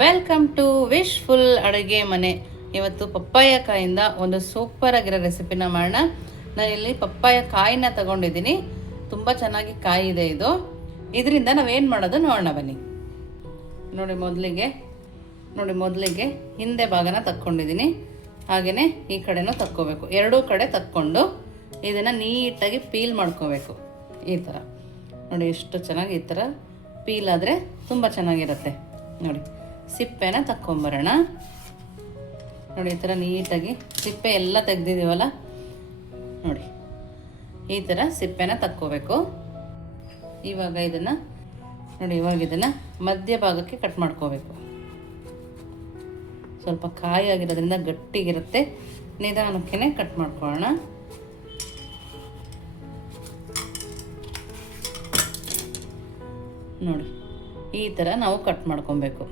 Welcome to wishful ಅಡುಗೆ ಮನೆ. ಇವತ್ತು ಪಪ್ಪಾಯ ಕಾಯಿಂದ ಒಂದು ಸೂಪರ್ ಆಗಿರೋ ರೆಸಿಪಿನ ಮಾಡೋಣ. ನಾನಿಲ್ಲಿ ಪಪ್ಪಾಯ ಕಾಯಿನ ತಗೊಂಡಿದ್ದೀನಿ. ತುಂಬ ಚೆನ್ನಾಗಿ ಕಾಯಿ ಇದೆ ಇದು. ಇದರಿಂದ ನಾವೇನು ಮಾಡೋದು ನೋಡೋಣ ಬನ್ನಿ. ನೋಡಿ ಮೊದಲಿಗೆ ಹಿಂದೆ ಭಾಗನ ತಕ್ಕೊಂಡಿದ್ದೀನಿ. ಹಾಗೆಯೇ ಈ ಕಡೆನೂ ತಕ್ಕೋಬೇಕು. ಎರಡೂ ಕಡೆ ತಕ್ಕೊಂಡು ಇದನ್ನು ನೀಟಾಗಿ ಪೀಲ್ ಮಾಡ್ಕೋಬೇಕು. ಈ ಥರ ನೋಡಿ, ಎಷ್ಟು ಚೆನ್ನಾಗಿ ಈ ಥರ ಪೀಲ್ ಆದರೆ ತುಂಬ ಚೆನ್ನಾಗಿರುತ್ತೆ. ನೋಡಿ, ಸಿಪ್ಪೆನ ತಕ್ಕೊಂಬರೋಣ. ನೋಡಿ, ಈ ಥರ ನೀಟಾಗಿ ಸಿಪ್ಪೆ ಎಲ್ಲ ತೆಗ್ದಿದ್ದೀವಲ್ಲ, ನೋಡಿ ಈ ಥರ ಸಿಪ್ಪೆನ ತಕ್ಕೋಬೇಕು. ಇವಾಗ ಇದನ್ನು ಮಧ್ಯ ಭಾಗಕ್ಕೆ ಕಟ್ ಮಾಡ್ಕೋಬೇಕು. ಸ್ವಲ್ಪ ಕಾಯಿ ಆಗಿರೋದ್ರಿಂದ ಗಟ್ಟಿಗಿರುತ್ತೆ, ನಿಧಾನಕ್ಕೆ ಕಟ್ ಮಾಡ್ಕೊಳ್ಳೋಣ. ನೋಡಿ, ಈ ಥರ ನಾವು ಕಟ್ ಮಾಡ್ಕೊಬೇಕು.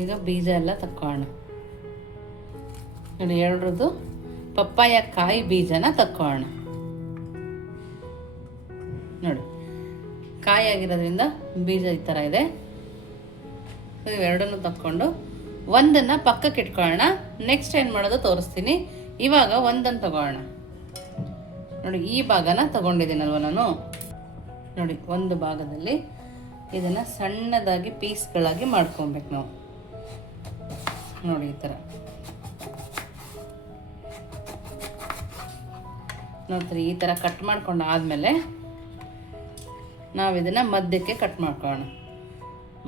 ಈಗ ಬೀಜ ಎಲ್ಲ ತಕ್ಕೊಳ್ಳೋಣ. ನೋಡಿ, ಎರಡರದ್ದು ಪಪ್ಪಾಯ ಕಾಯಿ ಬೀಜನ ತಕ್ಕೊಳ್ಳೋಣ. ನೋಡಿ, ಕಾಯಿ ಆಗಿರೋದ್ರಿಂದ ಬೀಜ ಈ ಥರ ಇದೆ. ಇವೆರಡನ್ನು ತಕ್ಕೊಂಡು ಒಂದನ್ನು ಪಕ್ಕಕ್ಕೆ ಇಟ್ಕೊಳ್ಳೋಣ. ನೆಕ್ಸ್ಟ್ ಏನು ಮಾಡೋದು ತೋರಿಸ್ತೀನಿ. ಇವಾಗ ಒಂದನ್ನು ತಗೊಳ್ಳೋಣ. ನೋಡಿ, ಈ ಭಾಗನ ತಗೊಂಡಿದ್ದೀನಲ್ವ ನಾನು. ನೋಡಿ, ಒಂದು ಭಾಗದಲ್ಲಿ ಇದನ್ನು ಸಣ್ಣದಾಗಿ ಪೀಸ್ಗಳಾಗಿ ಮಾಡ್ಕೊಬೇಕು ನಾವು. ನೋಡಿ, ಈ ಥರ ನೋಡ್ತೀರಿ. ಈ ಥರ ಕಟ್ ಮಾಡ್ಕೊಂಡು ಆದಮೇಲೆ ನಾವು ಇದನ್ನು ಮಧ್ಯಕ್ಕೆ ಕಟ್ ಮಾಡ್ಕೊಳ್ಳೋಣ.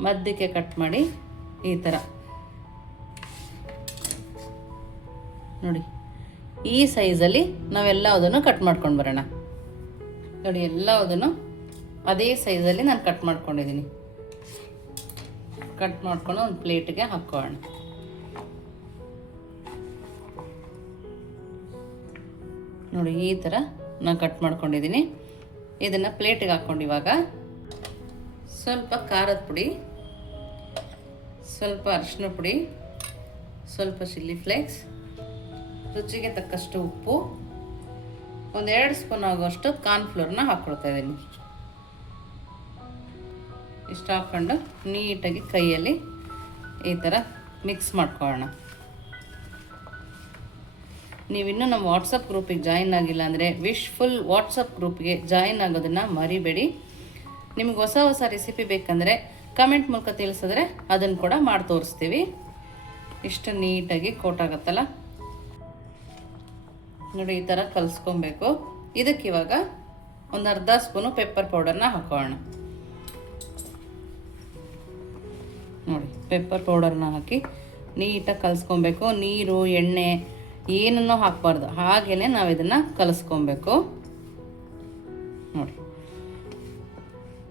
ಮಧ್ಯಕ್ಕೆ ಕಟ್ ಮಾಡಿ ಈ ಥರ ನೋಡಿ, ಈ ಸೈಜಲ್ಲಿ ನಾವೆಲ್ಲದನ್ನು ಕಟ್ ಮಾಡ್ಕೊಂಡು ಬರೋಣ. ನೋಡಿ, ಎಲ್ಲದನ್ನು ಅದೇ ಸೈಜಲ್ಲಿ ನಾನು ಕಟ್ ಮಾಡ್ಕೊಂಡಿದ್ದೀನಿ. ಕಟ್ ಮಾಡ್ಕೊಂಡು ಒಂದು ಪ್ಲೇಟ್ಗೆ ಹಾಕ್ಕೊಳ್ಳೋಣ. ನೋಡಿ, ಈ ಥರ ನಾನು ಕಟ್ ಮಾಡ್ಕೊಂಡಿದ್ದೀನಿ. ಇದನ್ನು ಪ್ಲೇಟಿಗೆ ಹಾಕ್ಕೊಂಡು ಇವಾಗ ಸ್ವಲ್ಪ ಖಾರದ ಪುಡಿ, ಸ್ವಲ್ಪ ಅರಿಶಿನ ಪುಡಿ, ಸ್ವಲ್ಪ ಚಿಲ್ಲಿ ಫ್ಲೇಕ್ಸ್, ರುಚಿಗೆ ತಕ್ಕಷ್ಟು ಉಪ್ಪು, ಒಂದು 2 ಸ್ಪೂನ್ ಆಗುವಷ್ಟು ಕಾರ್ನ್ಫ್ಲೋರ್ನ ಹಾಕ್ಕೊಳ್ತಾ ಇದ್ದೀನಿ. ಇಷ್ಟು ಹಾಕ್ಕೊಂಡು ನೀಟಾಗಿ ಕೈಯಲ್ಲಿ ಈ ಥರ ಮಿಕ್ಸ್ ಮಾಡ್ಕೊಳ್ಳೋಣ. ನೀವಿನ್ನೂ ನಮ್ಮ ವಾಟ್ಸಪ್ ಗ್ರೂಪಿಗೆ ಜಾಯಿನ್ ಆಗಿಲ್ಲ ಅಂದರೆ ವಿಶ್ಫುಲ್ ವಾಟ್ಸಪ್ ಗ್ರೂಪ್ಗೆ ಜಾಯಿನ್ ಆಗೋದನ್ನು ಮರಿಬೇಡಿ. ನಿಮ್ಗೆ ಹೊಸ ಹೊಸ ರೆಸಿಪಿ ಬೇಕಂದರೆ ಕಮೆಂಟ್ ಮೂಲಕ ತಿಳಿಸಿದ್ರೆ ಅದನ್ನು ಕೂಡ ಮಾಡಿ ತೋರಿಸ್ತೀವಿ. ಇಷ್ಟು ನೀಟಾಗಿ ಕೋಟ್ ಆಗುತ್ತಲ್ಲ. ನೋಡಿ, ಈ ಥರ ಕಲಿಸ್ಕೊಬೇಕು. ಇದಕ್ಕೆ ಇವಾಗ ಒಂದು ಅರ್ಧ ಸ್ಪೂನು ಪೆಪ್ಪರ್ ಪೌಡರ್ನ ಹಾಕೋಣ. ನೋಡಿ, ಪೆಪ್ಪರ್ ಪೌಡರ್ನ ಹಾಕಿ ನೀಟಾಗಿ ಕಲಿಸ್ಕೊಬೇಕು. ನೀರು, ಎಣ್ಣೆ ಏನನ್ನೂ ಹಾಕಬಾರ್ದು. ಹಾಗೆಯೇ ನಾವು ಇದನ್ನು ಕಲಿಸ್ಕೊಬೇಕು. ನೋಡಿ,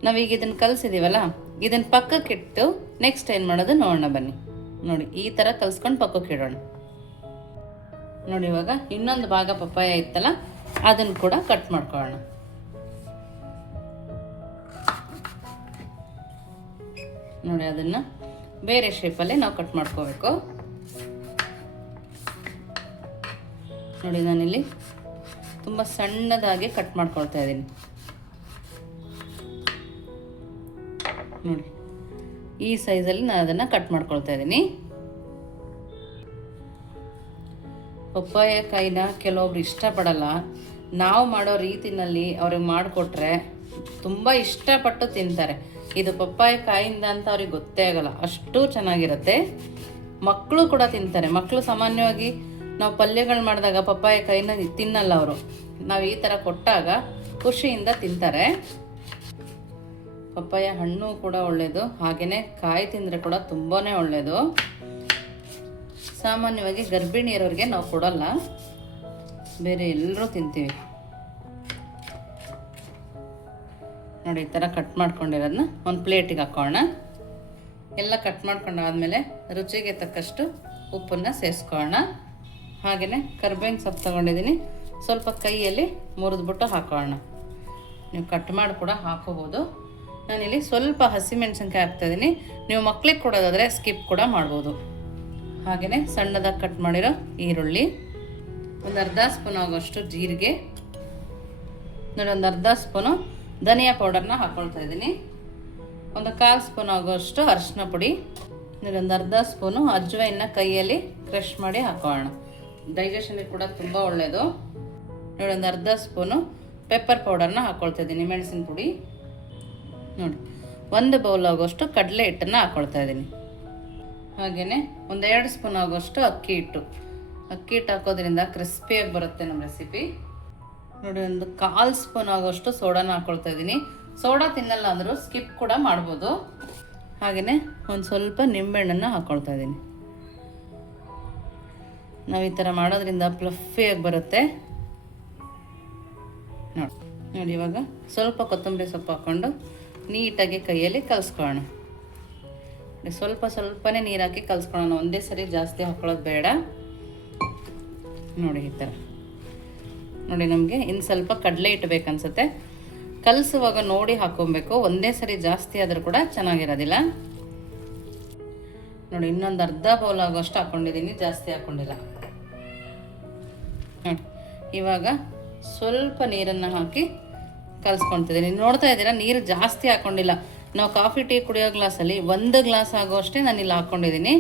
ನಾವೀಗ ಇದನ್ನು ಕಲಿಸಿದ್ದೀವಲ್ಲ, ಇದನ್ನು ಪಕ್ಕಕ್ಕಿಟ್ಟು ನೆಕ್ಸ್ಟ್ ಏನು ಮಾಡೋದು ನೋಡೋಣ ಬನ್ನಿ. ನೋಡಿ, ಈ ಥರ ಕಲಿಸ್ಕೊಂಡು ಪಕ್ಕಕ್ಕೆ ಇಡೋಣ. ನೋಡಿ, ಇವಾಗ ಇನ್ನೊಂದು ಭಾಗ ಪಪ್ಪಾಯ ಇತ್ತಲ್ಲ, ಅದನ್ನು ಕೂಡ ಕಟ್ ಮಾಡ್ಕೊಳ್ಳೋಣ. ನೋಡಿ, ಅದನ್ನು ಬೇರೆ ಶೇಪಲ್ಲೇ ನಾವು ಕಟ್ ಮಾಡ್ಕೋಬೇಕು. ನೋಡಿ, ನಾನಿಲ್ಲಿ ತುಂಬ ಸಣ್ಣದಾಗಿ ಕಟ್ ಮಾಡ್ಕೊಳ್ತಾ ಇದ್ದೀನಿ. ನೋಡಿ, ಈ ಸೈಜಲ್ಲಿ ನಾನು ಅದನ್ನು ಕಟ್ ಮಾಡ್ಕೊಳ್ತಾ ಇದ್ದೀನಿ. ಪಪ್ಪಾಯ ಕಾಯಿನ ಕೆಲವೊಬ್ರು ಇಷ್ಟಪಡಲ್ಲ. ನಾವು ಮಾಡೋ ರೀತಿನಲ್ಲಿ ಅವ್ರಿಗೆ ಮಾಡಿಕೊಟ್ರೆ ತುಂಬ ಇಷ್ಟಪಟ್ಟು ತಿಂತಾರೆ. ಇದು ಪಪ್ಪಾಯ ಕಾಯಿಂದ ಅಂತ ಅವ್ರಿಗೆ ಗೊತ್ತೇ ಆಗಲ್ಲ, ಅಷ್ಟು ಚೆನ್ನಾಗಿರುತ್ತೆ. ಮಕ್ಕಳು ಕೂಡ ತಿಂತಾರೆ. ಮಕ್ಕಳು ಸಾಮಾನ್ಯವಾಗಿ ನಾವು ಪಲ್ಯಗಳು ಮಾಡಿದಾಗ ಪಪ್ಪಾಯ ಕಾಯಿನ ತಿನ್ನಲ್ಲ ಅವರು. ನಾವು ಈ ಥರ ಕೊಟ್ಟಾಗ ಖುಷಿಯಿಂದ ತಿಂತಾರೆ. ಪಪ್ಪಾಯ ಹಣ್ಣು ಕೂಡ ಒಳ್ಳೆಯದು, ಹಾಗೆಯೇ ಕಾಯಿ ತಿಂದರೆ ಕೂಡ ತುಂಬಾ ಒಳ್ಳೆಯದು. ಸಾಮಾನ್ಯವಾಗಿ ಗರ್ಭಿಣಿ ಇರೋರಿಗೆ ನಾವು ಕೊಡಲ್ಲ, ಬೇರೆ ಎಲ್ಲರೂ ತಿಂತೀವಿ. ನೋಡಿ, ಈ ಥರ ಕಟ್ ಮಾಡ್ಕೊಂಡಿರೋದನ್ನ ಒಂದು ಪ್ಲೇಟಿಗೆ ಹಾಕೋಣ. ಎಲ್ಲ ಕಟ್ ಮಾಡ್ಕೊಂಡಾದ್ಮೇಲೆ ರುಚಿಗೆ ತಕ್ಕಷ್ಟು ಉಪ್ಪನ್ನು ಸೇರಿಸ್ಕೊಳ್ಳೋಣ. ಹಾಗೆಯೇ ಕರ್ಬೇವಿನ ಸೊಪ್ಪು ತೊಗೊಂಡಿದ್ದೀನಿ, ಸ್ವಲ್ಪ ಕೈಯಲ್ಲಿ ಮುರಿದ್ಬಿಟ್ಟು ಹಾಕೋಣ. ನೀವು ಕಟ್ ಮಾಡಿ ಕೂಡ ಹಾಕೋಬೋದು. ನಾನಿಲ್ಲಿ ಸ್ವಲ್ಪ ಹಸಿಮೆಣಸಿನ್ಕಾಯಿ ಹಾಕ್ತಾಯಿದ್ದೀನಿ. ನೀವು ಮಕ್ಳಿಗೆ ಕೊಡೋದಾದರೆ ಸ್ಕಿಪ್ ಕೂಡ ಮಾಡ್ಬೋದು. ಹಾಗೆಯೇ ಸಣ್ಣದಾಗಿ ಕಟ್ ಮಾಡಿರೋ ಈರುಳ್ಳಿ, ಒಂದು ಅರ್ಧ ಸ್ಪೂನ್ ಆಗೋಷ್ಟು ಜೀರಿಗೆ, ನೋಡಿ ಒಂದು ಅರ್ಧ ಸ್ಪೂನು ಧನಿಯಾ ಪೌಡರ್ನ ಹಾಕ್ಕೊಳ್ತಾ ಇದ್ದೀನಿ. ಒಂದು 1/4 ಸ್ಪೂನ್ ಆಗೋಷ್ಟು ಅರಿಶಿನ ಪುಡಿ, ಒಂದು ಅರ್ಧ ಸ್ಪೂನು ಅಜ್ವೈನ ಕೈಯಲ್ಲಿ ಕ್ರಷ್ ಮಾಡಿ ಹಾಕೋಣ. ಡೈಜೆಷನ್ಗೆ ಕೂಡ ತುಂಬ ಒಳ್ಳೆಯದು. ನೋಡಿ, ಒಂದು ಅರ್ಧ ಸ್ಪೂನು ಪೆಪ್ಪರ್ ಪೌಡರ್ನ ಹಾಕ್ಕೊಳ್ತಾ ಇದ್ದೀನಿ, ಮೆಣಸಿನ ಪುಡಿ. ನೋಡಿ, 1 ಬೌಲ್ ಆಗೋಷ್ಟು ಕಡಲೆ ಹಿಟ್ಟನ್ನು ಹಾಕ್ಕೊಳ್ತಾ ಇದ್ದೀನಿ. ಹಾಗೆಯೇ ಒಂದು 2 ಸ್ಪೂನ್ ಆಗೋಷ್ಟು ಅಕ್ಕಿ ಹಿಟ್ಟು ಹಾಕೋದ್ರಿಂದ ಕ್ರಿಸ್ಪಿಯಾಗಿ ಬರುತ್ತೆ ನಮ್ಮ ರೆಸಿಪಿ. ನೋಡಿ, ಒಂದು 1/4 ಸ್ಪೂನ್ ಆಗೋಷ್ಟು ಸೋಡಾನ ಹಾಕ್ಕೊಳ್ತಾ ಇದ್ದೀನಿ. ಸೋಡಾ ತಿನ್ನಲ್ಲ ಅಂದರೂ ಸ್ಕಿಪ್ ಕೂಡ ಮಾಡ್ಬೋದು. ಹಾಗೆಯೇ ಒಂದು ಸ್ವಲ್ಪ ನಿಂಬೆಹಣ್ಣನ್ನು ಹಾಕ್ಕೊಳ್ತಾ ಇದ್ದೀನಿ. ನಾವು ಈ ಥರ ಮಾಡೋದ್ರಿಂದ ಫ್ಲಫಿಯಾಗಿ ಬರುತ್ತೆ. ನೋಡಿ, ಇವಾಗ ಸ್ವಲ್ಪ ಕೊತ್ತಂಬರಿ ಸೊಪ್ಪು ಹಾಕ್ಕೊಂಡು ನೀಟಾಗಿ ಕೈಯಲ್ಲಿ ಕಲಿಸ್ಕೊಳ್ಳೋಣ. ಸ್ವಲ್ಪನೇ ನೀರು ಹಾಕಿ ಕಲಿಸ್ಕೊಳ್ಳೋಣ, ಒಂದೇ ಸರಿ ಜಾಸ್ತಿ ಹಾಕ್ಕೊಳ್ಳೋದು ಬೇಡ. ನೋಡಿ, ಈ ಥರ ನೋಡಿ, ನಮಗೆ ಇನ್ನು ಸ್ವಲ್ಪ ಕಡಲೆ ಹಿಟ್ಟು ಬೇಕನ್ಸುತ್ತೆ. ಕಲಿಸುವಾಗ ನೋಡಿ ಹಾಕ್ಕೊಬೇಕು, ಒಂದೇ ಸರಿ ಜಾಸ್ತಿ ಆದರೂ ಕೂಡ ಚೆನ್ನಾಗಿರೋದಿಲ್ಲ. ನೋಡಿ, ಇನ್ನೊಂದು ಅರ್ಧ ಬೌಲ್ ಆಗೋಷ್ಟು ಹಾಕ್ಕೊಂಡಿದ್ದೀನಿ, ಜಾಸ್ತಿ ಹಾಕ್ಕೊಂಡಿಲ್ಲ. ನೋಡಿ, ಇವಾಗ ಸ್ವಲ್ಪ ನೀರನ್ನು ಹಾಕಿ ಕಲಿಸ್ಕೊತಿದ್ದೀನಿ. ನೋಡ್ತಾ ಇದ್ದೀರಾ, ನೀರು ಜಾಸ್ತಿ ಹಾಕ್ಕೊಂಡಿಲ್ಲ. ನಾವು ಕಾಫಿ ಟೀ ಕುಡಿಯೋ ಗ್ಲಾಸಲ್ಲಿ 1 ಗ್ಲಾಸ್ ಆಗೋಷ್ಟೇ ನಾನು ಇಲ್ಲಿ ಹಾಕ್ಕೊಂಡಿದ್ದೀನಿ.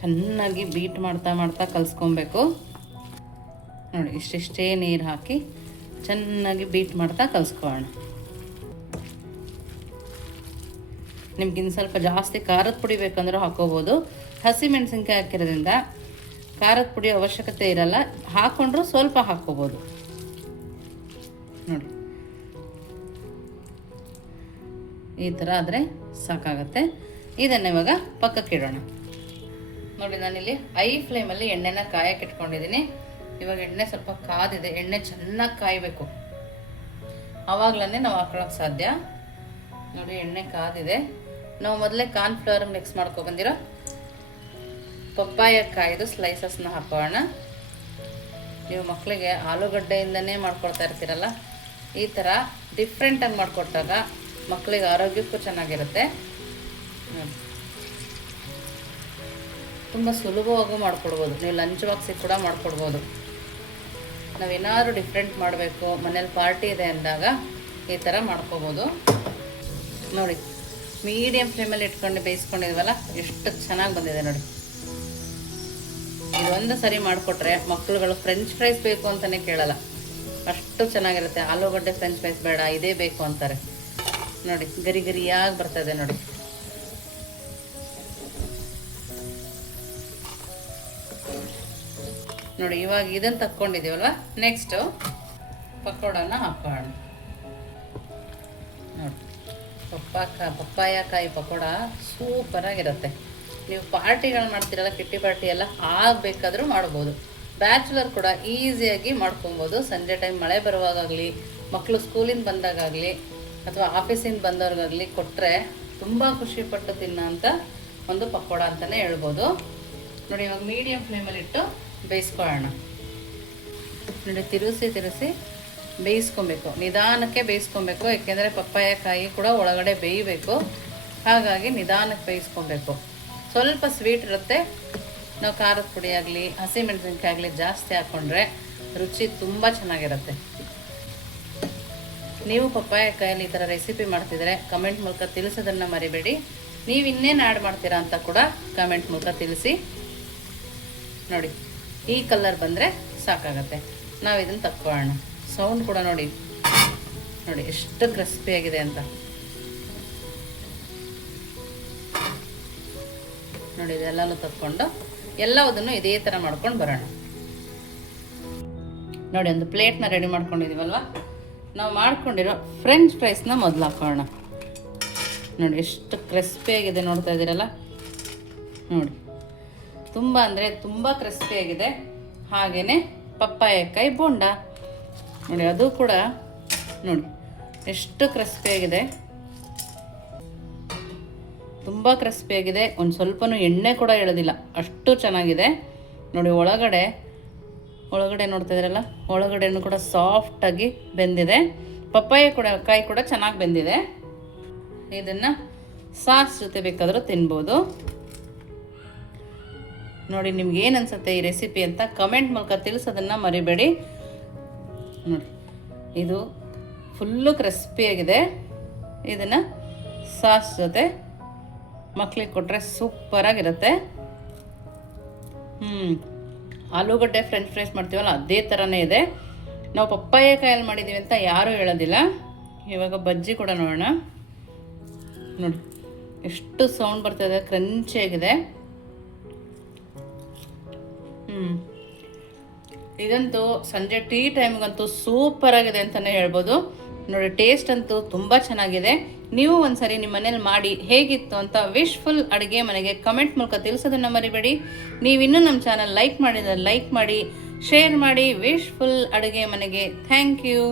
ಚೆನ್ನಾಗಿ ಬೀಟ್ ಮಾಡ್ತಾ ಕಲಿಸ್ಕೊಬೇಕು. ನೋಡಿ, ಇಷ್ಟಿಷ್ಟೇ ನೀರು ಹಾಕಿ ಚೆನ್ನಾಗಿ ಬೀಟ್ ಮಾಡ್ತಾ ಕಲಿಸ್ಕೊಳ್ಳೋಣ. ನಿಮ್ಗಿನ್ನು ಸ್ವಲ್ಪ ಜಾಸ್ತಿ ಖಾರದ ಪುಡಿ ಬೇಕಂದ್ರೂ ಹಾಕೋಬೋದು. ಹಸಿಮೆಣಸಿನ್ಕಾಯಿ ಹಾಕಿರೋದ್ರಿಂದ ಖಾರದ ಪುಡಿ ಅವಶ್ಯಕತೆ ಇರಲ್ಲ, ಹಾಕ್ಕೊಂಡ್ರೂ ಸ್ವಲ್ಪ ಹಾಕ್ಕೋಬೋದು. ನೋಡಿ, ಈ ಥರ ಆದರೆ ಸಾಕಾಗತ್ತೆ. ಇದನ್ನು ಇವಾಗ ಪಕ್ಕಕ್ಕೆ ಇಡೋಣ. ನೋಡಿ, ನಾನಿಲ್ಲಿ ಐ ಫ್ಲೇಮಲ್ಲಿ ಎಣ್ಣೆನ ಕಾಯಕ್ಕೆ ಇಟ್ಕೊಂಡಿದ್ದೀನಿ. ಇವಾಗ ಎಣ್ಣೆ ಸ್ವಲ್ಪ ಕಾದಿದೆ. ಎಣ್ಣೆ ಚೆನ್ನಾಗಿ ಕಾಯಬೇಕು, ಆವಾಗಲೇ ನಾವು ಹಾಕೊಳ್ಳೋಕೆ ಸಾಧ್ಯ. ನೋಡಿ, ಎಣ್ಣೆ ಕಾದಿದೆ. ನಾವು ಮೊದಲೇ ಕಾರ್ನ್ಫ್ಲವರ್ ಮಿಕ್ಸ್ ಬಂದಿರೋ ಪಪ್ಪಾಯ ಕಾಯ್ದು ಸ್ಲೈಸಸ್ನ ಹಾಕೋಣ. ನೀವು ಮಕ್ಕಳಿಗೆ ಆಲೂಗಡ್ಡೆಯಿಂದನೇ ಮಾಡ್ಕೊಳ್ತಾ ಇರ್ತೀರಲ್ಲ, ಈ ಥರ ಡಿಫ್ರೆಂಟಾಗಿ ಮಾಡಿಕೊಟ್ಟಾಗ ಮಕ್ಕಳಿಗೆ ಆರೋಗ್ಯಕ್ಕೂ ಚೆನ್ನಾಗಿರುತ್ತೆ. ತುಂಬ ಸುಲಭವಾಗೂ ಮಾಡ್ಕೊಡ್ಬೋದು. ನೀವು ಲಂಚ್ ಬಾಕ್ಸಿಗೆ ಕೂಡ ಮಾಡ್ಕೊಡ್ಬೋದು. ನಾವೇನಾದರೂ ಡಿಫ್ರೆಂಟ್ ಮಾಡಬೇಕು, ಮನೇಲಿ ಪಾರ್ಟಿ ಇದೆ ಅಂದಾಗ ಈ ಥರ ಮಾಡ್ಕೋಬೋದು. ನೋಡಿ, ಮೀಡಿಯಮ್ ಫ್ಲೇಮಲ್ಲಿ ಇಟ್ಕೊಂಡು ಬೇಯಿಸ್ಕೊಂಡಿದ್ವಲ್ಲ, ಎಷ್ಟು ಚೆನ್ನಾಗಿ ಬಂದಿದೆ ನೋಡಿ. ಇದೊಂದು ಸರಿ ಮಾಡಿಕೊಟ್ರೆ ಮಕ್ಕಳುಗಳು ಫ್ರೆಂಚ್ ಫ್ರೈಸ್ ಬೇಕು ಅಂತಲೇ ಕೇಳಲ್ಲ, ಅಷ್ಟು ಚೆನ್ನಾಗಿರುತ್ತೆ. ಆಲೂಗಡ್ಡೆ ಫ್ರೆಂಚ್ ಫ್ರೈಸ್ ಬೇಡ, ಇದೇ ಬೇಕು ಅಂತಾರೆ. ನೋಡಿ, ಗರಿಯಾಗಿ ಬರ್ತದೆ ನೋಡಿ. ನೋಡಿ, ಇವಾಗ ಇದನ್ನು ತಕ್ಕೊಂಡಿದ್ದೀವಲ್ವ, ನೆಕ್ಸ್ಟು ಪಕೋಡನ ಹಾಕೋಣ. ನೋಡಿ, ಪಪ್ಪಾಯಕಾಯಿ ಪಕೋಡ ಸೂಪರಾಗಿರುತ್ತೆ. ನೀವು ಪಾರ್ಟಿಗಳು ಮಾಡ್ತೀರಲ್ಲ, ಕಿಟ್ಟಿ ಪಾರ್ಟಿ ಎಲ್ಲ ಆಗಬೇಕಾದ್ರೂ ಮಾಡ್ಬೋದು. ಬ್ಯಾಚುಲರ್ ಕೂಡ ಈಸಿಯಾಗಿ ಮಾಡ್ಕೊಬೋದು. ಸಂಜೆ ಟೈಮ್ ಮಳೆ ಬರುವಾಗಲಿ, ಮಕ್ಕಳು ಸ್ಕೂಲಿಂದ ಬಂದಾಗಲಿ, ಅಥವಾ ಆಫೀಸಿಂದ ಬಂದವ್ರಿಗಾಗಲಿ ಕೊಟ್ಟರೆ ತುಂಬ ಖುಷಿಪಟ್ಟು ತಿನ್ನೋಂಥ ಒಂದು ಪಕೋಡ ಅಂತಲೇ ಹೇಳ್ಬೋದು. ನೋಡಿ, ಇವಾಗ ಮೀಡಿಯಮ್ ಫ್ಲೇಮಲ್ಲಿಟ್ಟು ಬೇಯಿಸ್ಕೊಳ್ಳೋಣ. ನೋಡಿ, ತಿರುಗಿಸಿ ಬೇಯಿಸ್ಕೊಬೇಕು, ನಿಧಾನಕ್ಕೆ ಬೇಯಿಸ್ಕೊಬೇಕು. ಏಕೆಂದರೆ ಪಪ್ಪಾಯಕಾಯಿ ಕೂಡ ಒಳಗಡೆ ಬೇಯಬೇಕು, ಹಾಗಾಗಿ ನಿಧಾನಕ್ಕೆ ಬೇಯಿಸ್ಕೊಬೇಕು. ಸ್ವಲ್ಪ ಸ್ವೀಟ್ ಇರುತ್ತೆ. ನಾವು ಖಾರದ ಪುಡಿ ಆಗಲಿ ಹಸಿಮೆಣಸಿನ್ಕಾಯಿ ಆಗಲಿ ಜಾಸ್ತಿ ಹಾಕ್ಕೊಂಡ್ರೆ ರುಚಿ ತುಂಬ ಚೆನ್ನಾಗಿರುತ್ತೆ. ನೀವು ಪಪ್ಪಾಯಕಾಯಲ್ಲಿ ಈ ಥರ ರೆಸಿಪಿ ಮಾಡ್ತಿದ್ರೆ ಕಮೆಂಟ್ ಮೂಲಕ ತಿಳಿಸೋದನ್ನು ಮರಿಬೇಡಿ. ನೀವು ಇನ್ನೇನು ಆ್ಯಡ್ ಮಾಡ್ತೀರಾ ಅಂತ ಕೂಡ ಕಮೆಂಟ್ ಮೂಲಕ ತಿಳಿಸಿ. ನೋಡಿ, ಈ ಕಲರ್ ಬಂದರೆ ಸಾಕಾಗತ್ತೆ. ನಾವು ಇದನ್ನು ತಕ್ಕೊಳ್ಳೋಣ. ಸೌಂಡ್ ಕೂಡ ನೋಡಿ ಎಷ್ಟು ಕ್ರಿಸ್ಪಿಯಾಗಿದೆ ಅಂತ. ನೋಡಿ, ಇದೆಲ್ಲನೂ ತಕ್ಕೊಂಡು ಎಲ್ಲದನ್ನು ಇದೇ ಥರ ಮಾಡ್ಕೊಂಡು ಬರೋಣ. ನೋಡಿ, ಒಂದು ಪ್ಲೇಟ್ನ ರೆಡಿ ಮಾಡ್ಕೊಂಡಿದ್ದೀವಲ್ವ, ನಾವು ಮಾಡ್ಕೊಂಡಿರೋ ಫ್ರೆಂಚ್ ಫ್ರೈಸ್ನ ಮೊದಲು ಹಾಕೋಣ. ನೋಡಿ, ಎಷ್ಟು ಕ್ರಿಸ್ಪಿಯಾಗಿದೆ ನೋಡ್ತಾ ಇದ್ದೀರಲ್ಲ. ನೋಡಿ, ತುಂಬ ಅಂದರೆ ತುಂಬ ಕ್ರಿಸ್ಪಿಯಾಗಿದೆ. ಹಾಗೆಯೇ ಪಪ್ಪಾಯಕಾಯಿ ಬೋಂಡ ನೋಡಿ, ಅದು ಕೂಡ ನೋಡಿ ಎಷ್ಟು ಕ್ರಿಸ್ಪಿಯಾಗಿದೆ, ತುಂಬ ಕ್ರಿಸ್ಪಿಯಾಗಿದೆ. ಒಂದು ಸ್ವಲ್ಪನೂ ಎಣ್ಣೆ ಕೂಡ ಎಳೆದಿಲ್ಲ, ಅಷ್ಟು ಚೆನ್ನಾಗಿದೆ. ನೋಡಿ, ಒಳಗಡೆ ನೋಡ್ತಾ ಇದ್ದೀರಲ್ಲ, ಒಳಗಡೆನೂ ಕೂಡ ಸಾಫ್ಟಾಗಿ ಬೆಂದಿದೆ. ಕಾಯಿ ಕೂಡ ಚೆನ್ನಾಗಿ ಬೆಂದಿದೆ. ಇದನ್ನು ಸಾಸ್ ಜೊತೆ ಬೇಕಾದರೂ ತಿನ್ಬೋದು. ನೋಡಿ, ನಿಮ್ಗೆ ಏನು ಅನ್ಸುತ್ತೆ ಈ ರೆಸಿಪಿ ಅಂತ ಕಮೆಂಟ್ ಮೂಲಕ ತಿಳಿಸೋದನ್ನು ಮರಿಬೇಡಿ. ನೋಡಿ, ಇದು ಫುಲ್ಲು ಕ್ರಿಸ್ಪಿಯಾಗಿದೆ. ಇದನ್ನು ಸಾಸ್ ಜೊತೆ ಮಕ್ಳಿಗೆ ಕೊಟ್ಟರೆ ಸೂಪರಾಗಿರುತ್ತೆ. ಆಲೂಗಡ್ಡೆ ಫ್ರೆಂಚ್ ಫ್ರೈಸ್ ಮಾಡ್ತೀವಲ್ಲ ಅದೇ ಥರನೇ ಇದೆ. ನಾವು ಪಪ್ಪಾಯ ಕಾಯಲ್ಲಿ ಮಾಡಿದ್ದೀವಿ ಅಂತ ಯಾರೂ ಹೇಳೋದಿಲ್ಲ. ಇವಾಗ ಬಜ್ಜಿ ಕೂಡ ನೋಡೋಣ. ನೋಡಿ ಎಷ್ಟು ಸೌಂಡ್ ಬರ್ತಾಯಿದೆ, ಕ್ರಂಚಿಯಾಗಿದೆ. ಇದಂತೂ ಸಂಜೆ ಟೀ ಟೈಮ್ಗಂತೂ ಸೂಪರಾಗಿದೆ ಅಂತಲೇ ಹೇಳ್ಬೋದು. ನೋಡಿ ಟೇಸ್ಟ್ ಅಂತೂ ತುಂಬ ಚೆನ್ನಾಗಿದೆ. ನೀವು ಒಂದ್ಸರಿ ನಿಮ್ಮ ಮನೇಲಿ ಮಾಡಿ ಹೇಗಿತ್ತು ಅಂತ ವಿಶ್ಫುಲ್ ಅಡುಗೆ ಮನೆಗೆ ಕಮೆಂಟ್ ಮೂಲಕ ತಿಳಿಸೋದನ್ನು ಮರಿಬೇಡಿ. ನೀವಿನ್ನೂ ನಮ್ಮ ಚಾನಲ್ ಲೈಕ್ ಮಾಡಿದರೆ ಲೈಕ್ ಮಾಡಿ, ಶೇರ್ ಮಾಡಿ. ವಿಶ್ಫುಲ್ ಅಡುಗೆ ಮನೆಗೆ ಥ್ಯಾಂಕ್ ಯು.